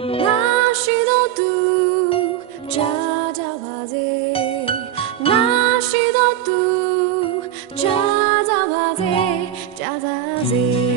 ငါရှိသောသူကြားကြပါစေငါရှိသောသူကြားကြပါစေကြားကြစေ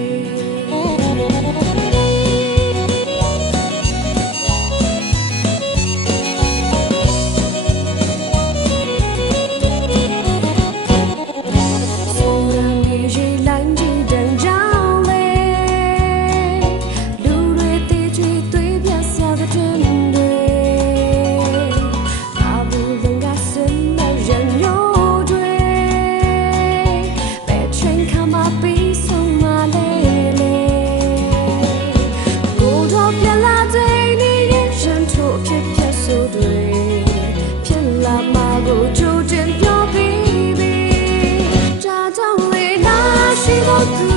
do